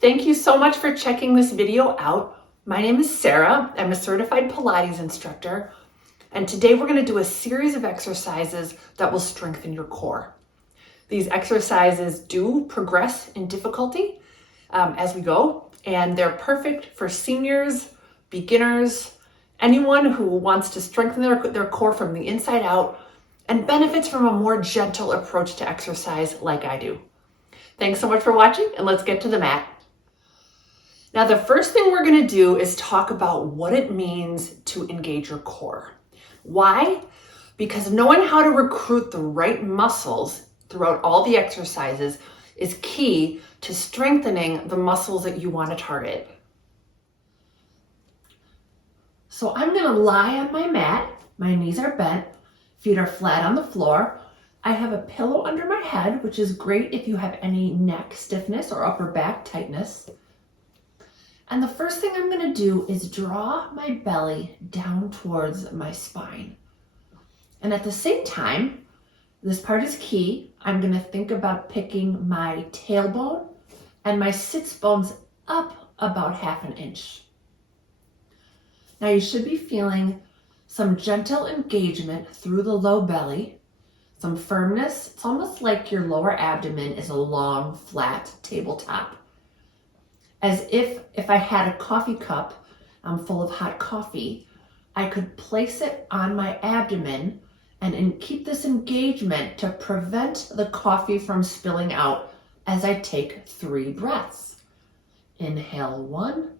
Thank you so much for checking this video out. My name is Sarah. I'm a certified Pilates instructor, and today we're going to do a series of exercises that will strengthen your core. These exercises do progress in difficulty as we go, and they're perfect for seniors, beginners, anyone who wants to strengthen their core from the inside out and benefits from a more gentle approach to exercise like I do. Thanks so much for watching, and let's get to the mat. Now, the first thing we're going to do is talk about what it means to engage your core. Why? Because knowing how to recruit the right muscles throughout all the exercises is key to strengthening the muscles that you want to target. So I'm going to lie on my mat. My knees are bent, feet are flat on the floor. I have a pillow under my head, which is great if you have any neck stiffness or upper back tightness. And the first thing I'm going to do is draw my belly down towards my spine. And at the same time, this part is key, I'm going to think about picking my tailbone and my sits bones up about 1/2 inch. Now you should be feeling some gentle engagement through the low belly, some firmness. It's almost like your lower abdomen is a long, flat tabletop. As if I had a coffee cup full of hot coffee, I could place it on my abdomen and keep this engagement to prevent the coffee from spilling out as I take 3 breaths. Inhale 1.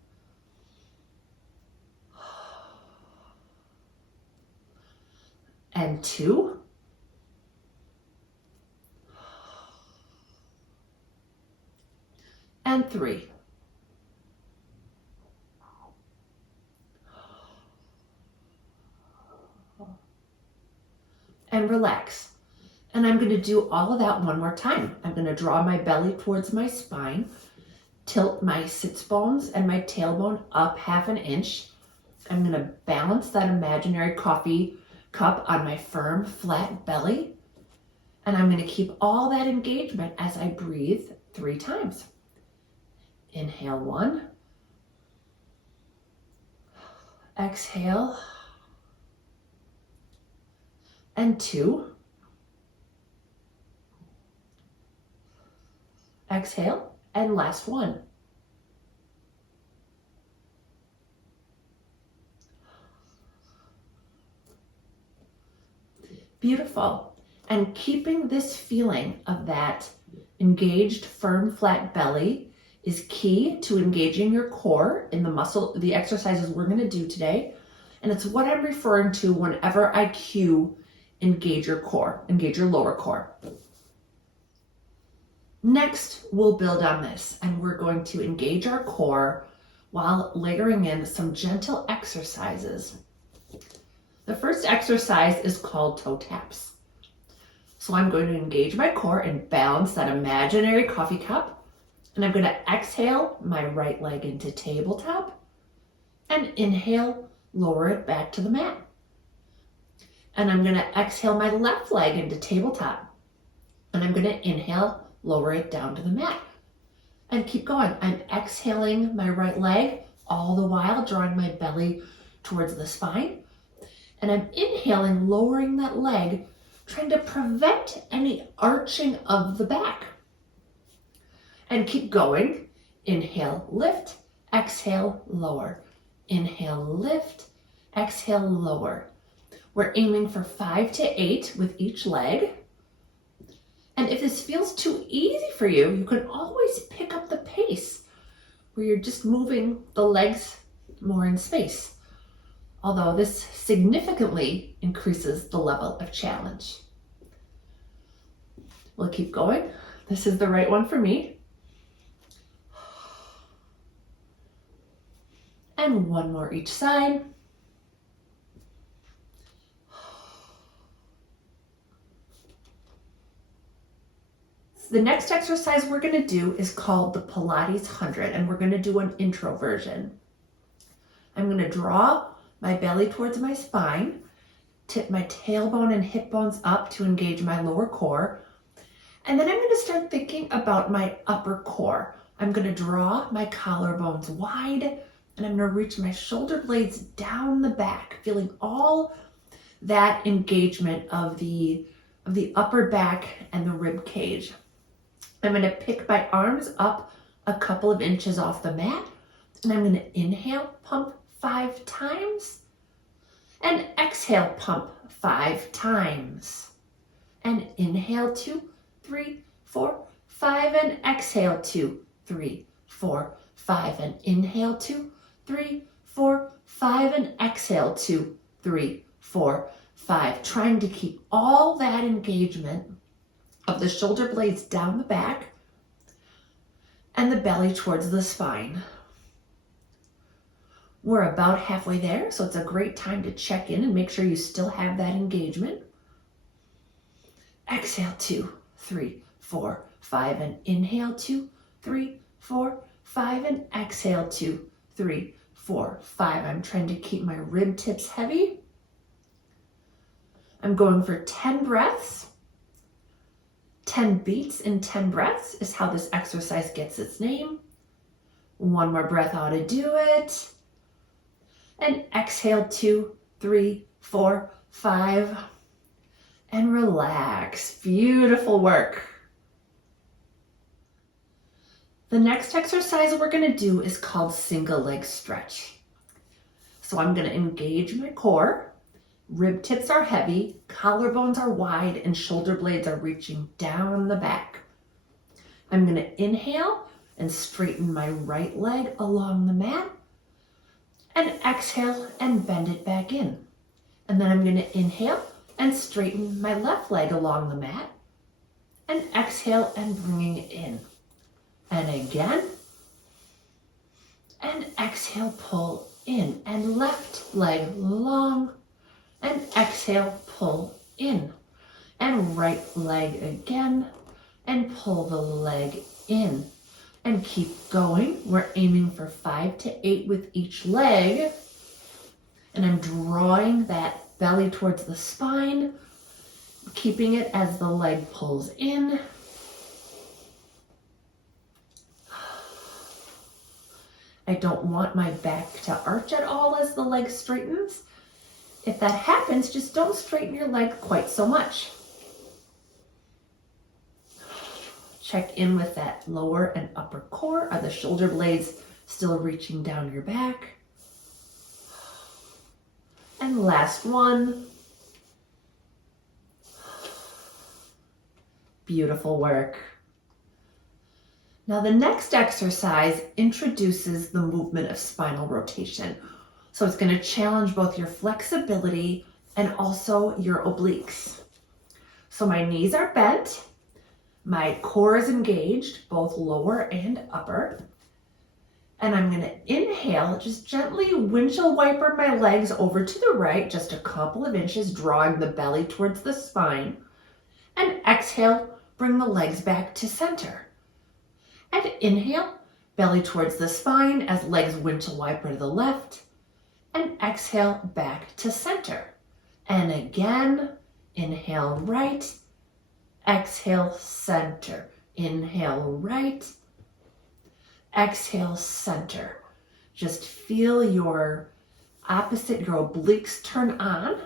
And 2. And 3. And relax. And I'm going to do all of that one more time. I'm going to draw my belly towards my spine, tilt my sits bones and my tailbone up 1/2 inch. I'm going to balance that imaginary coffee cup on my firm, flat belly. And I'm going to keep all that engagement as I breathe 3 times. Inhale 1. Exhale. And 2. Exhale, and last 1. Beautiful. And keeping this feeling of that engaged, firm, flat belly is key to engaging your core in the exercises we're going to do today. And it's what I'm referring to whenever I cue engage your core, engage your lower core. Next, we'll build on this, and we're going to engage our core while layering in some gentle exercises. The first exercise is called toe taps. So I'm going to engage my core and balance that imaginary coffee cup, and I'm going to exhale my right leg into tabletop, and inhale, lower it back to the mat. And I'm going to exhale my left leg into tabletop. And I'm going to inhale, lower it down to the mat. And keep going. I'm exhaling my right leg, all the while drawing my belly towards the spine. And I'm inhaling, lowering that leg, trying to prevent any arching of the back. And keep going. Inhale, lift. Exhale, lower. Inhale, lift. Exhale, lower. We're aiming for 5 to 8 with each leg. And if this feels too easy for you, you can always pick up the pace where you're just moving the legs more in space. Although this significantly increases the level of challenge. We'll keep going. This is the right one for me. And 1 more each side. The next exercise we're going to do is called the Pilates 100, and we're going to do an intro version. I'm going to draw my belly towards my spine, tip my tailbone and hip bones up to engage my lower core, and then I'm going to start thinking about my upper core. I'm going to draw my collarbones wide, and I'm going to reach my shoulder blades down the back, feeling all that engagement of the upper back and the rib cage. I'm going to pick my arms up a couple of inches off the mat, and I'm going to inhale, pump 5 times, and exhale, pump 5 times. And inhale 2, 3, 4, 5, and exhale 2, 3, 4, 5, and inhale 2, 3, 4, 5, and exhale 2, 3, 4, 5. Trying to keep all that engagement of the shoulder blades down the back and the belly towards the spine. We're about halfway there, so it's a great time to check in and make sure you still have that engagement. Exhale 2, 3, 4, 5, and inhale 2, 3, 4, 5, and exhale 2, 3, 4, 5. I'm trying to keep my rib tips heavy. I'm going for 10 breaths. 10 beats in 10 breaths is how this exercise gets its name. One more breath ought to do it. And exhale 2, 3, 4, 5. And relax. Beautiful work. The next exercise we're going to do is called single leg stretch. So I'm going to engage my core. Rib tips are heavy, collarbones are wide, and shoulder blades are reaching down the back. I'm going to inhale and straighten my right leg along the mat, and exhale and bend it back in. And then I'm going to inhale and straighten my left leg along the mat, and exhale and bringing it in. And again, and exhale, pull in, and left leg long, and exhale, pull in, and right leg again, and pull the leg in, and keep going. We're aiming for 5 to 8 with each leg, and I'm drawing that belly towards the spine, keeping it as the leg pulls in. I don't want my back to arch at all as the leg straightens. If that happens, just don't straighten your leg quite so much. Check in with that lower and upper core. Are the shoulder blades still reaching down your back? And last one. Beautiful work. Now the next exercise introduces the movement of spinal rotation. So it's going to challenge both your flexibility and also your obliques. So my knees are bent, my core is engaged, both lower and upper. And I'm going to inhale, just gently windshield wiper my legs over to the right, just a couple of inches, drawing the belly towards the spine. And exhale, bring the legs back to center. And inhale, belly towards the spine as legs windshield wiper to the left. And exhale, back to center. And again, inhale right, exhale center. Inhale right, exhale center. Just feel your opposite, your obliques turn on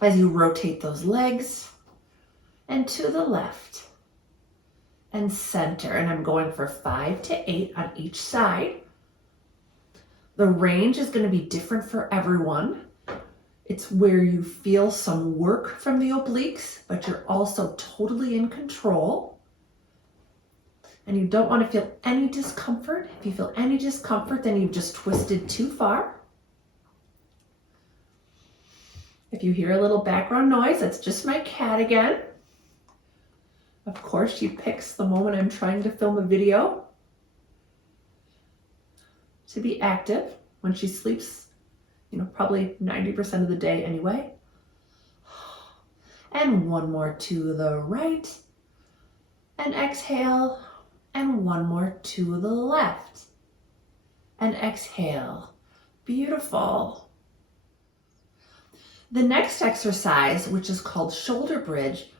as you rotate those legs. And to the left. And center, and I'm going for 5 to 8 on each side. The range is going to be different for everyone. It's where you feel some work from the obliques, but you're also totally in control. And you don't want to feel any discomfort. If you feel any discomfort, then you've just twisted too far. If you hear a little background noise, that's just my cat again. Of course, she picks the moment I'm trying to film a video to be active when she sleeps, probably 90% of the day anyway. And one more to the right. And exhale. And one more to the left. And exhale. Beautiful. The next exercise, which is called shoulder bridge,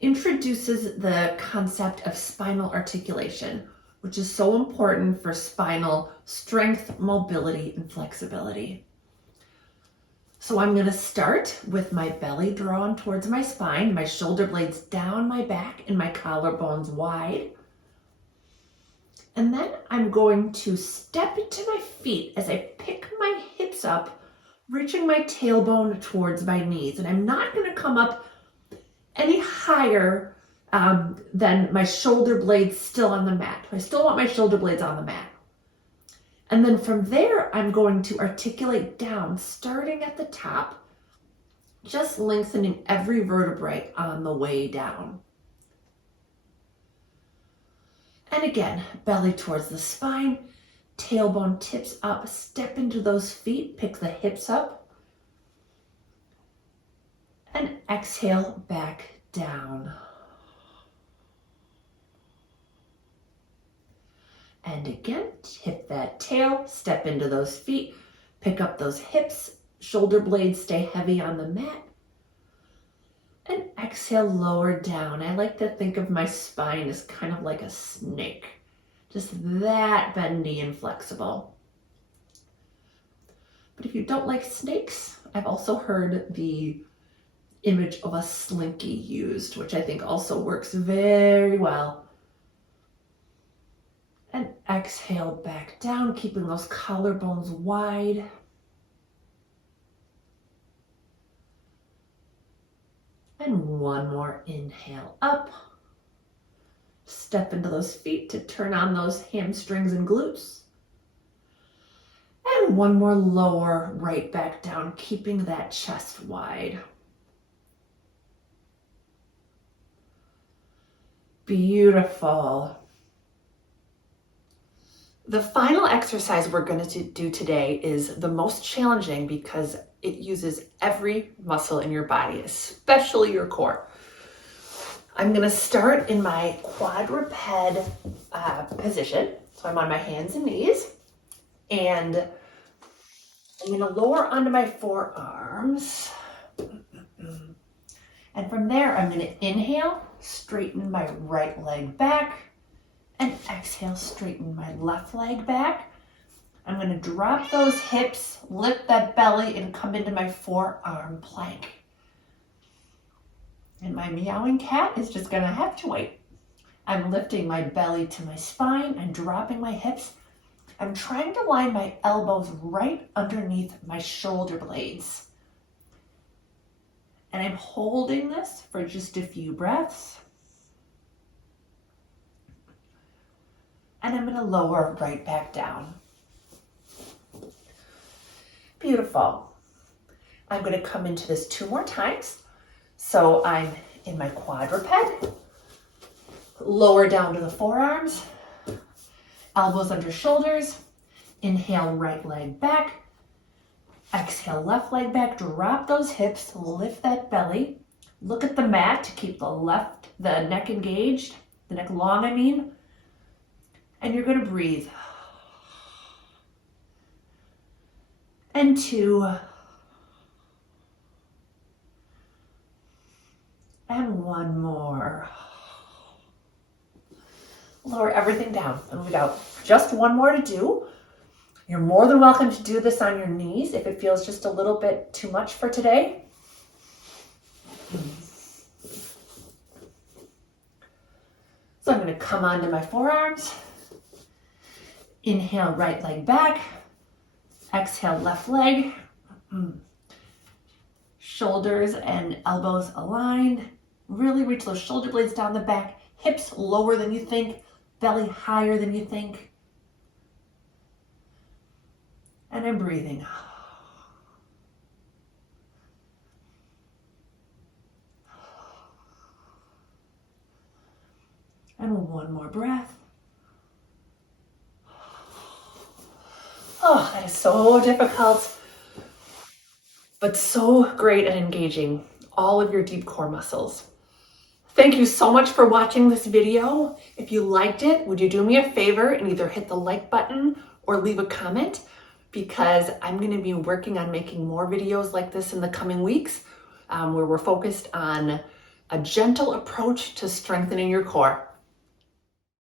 introduces the concept of spinal articulation. which is so important for spinal strength, mobility, and flexibility. So I'm going to start with my belly drawn towards my spine, my shoulder blades down my back, and my collarbones wide. And then I'm going to step into my feet as I pick my hips up, reaching my tailbone towards my knees. And I'm not going to come up any higher than my shoulder blades still on the mat. I still want my shoulder blades on the mat. And then from there, I'm going to articulate down, starting at the top, just lengthening every vertebrae on the way down. And again, belly towards the spine, tailbone tips up, step into those feet, pick the hips up, and exhale back down. And again, tip that tail, step into those feet, pick up those hips, shoulder blades stay heavy on the mat, and exhale, lower down. I like to think of my spine as kind of like a snake, just that bendy and flexible. But if you don't like snakes, I've also heard the image of a slinky used, which I think also works very well. And exhale back down, keeping those collarbones wide. And one more inhale up. Step into those feet to turn on those hamstrings and glutes. And one more lower, right back down, keeping that chest wide. Beautiful. The final exercise we're going to do today is the most challenging because it uses every muscle in your body, especially your core. I'm going to start in my quadruped position. So I'm on my hands and knees, and I'm going to lower onto my forearms. And from there, I'm going to inhale, straighten my right leg back, and exhale, straighten my left leg back. I'm going to drop those hips, lift that belly, and come into my forearm plank. And my meowing cat is just going to have to wait. I'm lifting my belly to my spine and dropping my hips. I'm trying to line my elbows right underneath my shoulder blades. And I'm holding this for just a few breaths. And I'm going to lower right back down. Beautiful. I'm going to come into this 2 more times. So I'm in my quadruped, lower down to the forearms, elbows under shoulders, inhale right leg back, exhale left leg back, drop those hips, lift that belly, look at the mat to keep the neck engaged, the neck long, and you're going to breathe. And 2, and 1 more. Lower everything down, and we got just 1 more to do. You're more than welcome to do this on your knees if it feels just a little bit too much for today. So I'm going to come onto my forearms. Inhale, right leg back. Exhale, left leg. Shoulders and elbows aligned. Really reach those shoulder blades down the back. Hips lower than you think. Belly higher than you think. And I'm breathing. And 1 more breath. Oh, that is so difficult, but so great at engaging all of your deep core muscles. Thank you so much for watching this video. If you liked it, would you do me a favor and either hit the like button or leave a comment? Because I'm going to be working on making more videos like this in the coming weeks, where we're focused on a gentle approach to strengthening your core.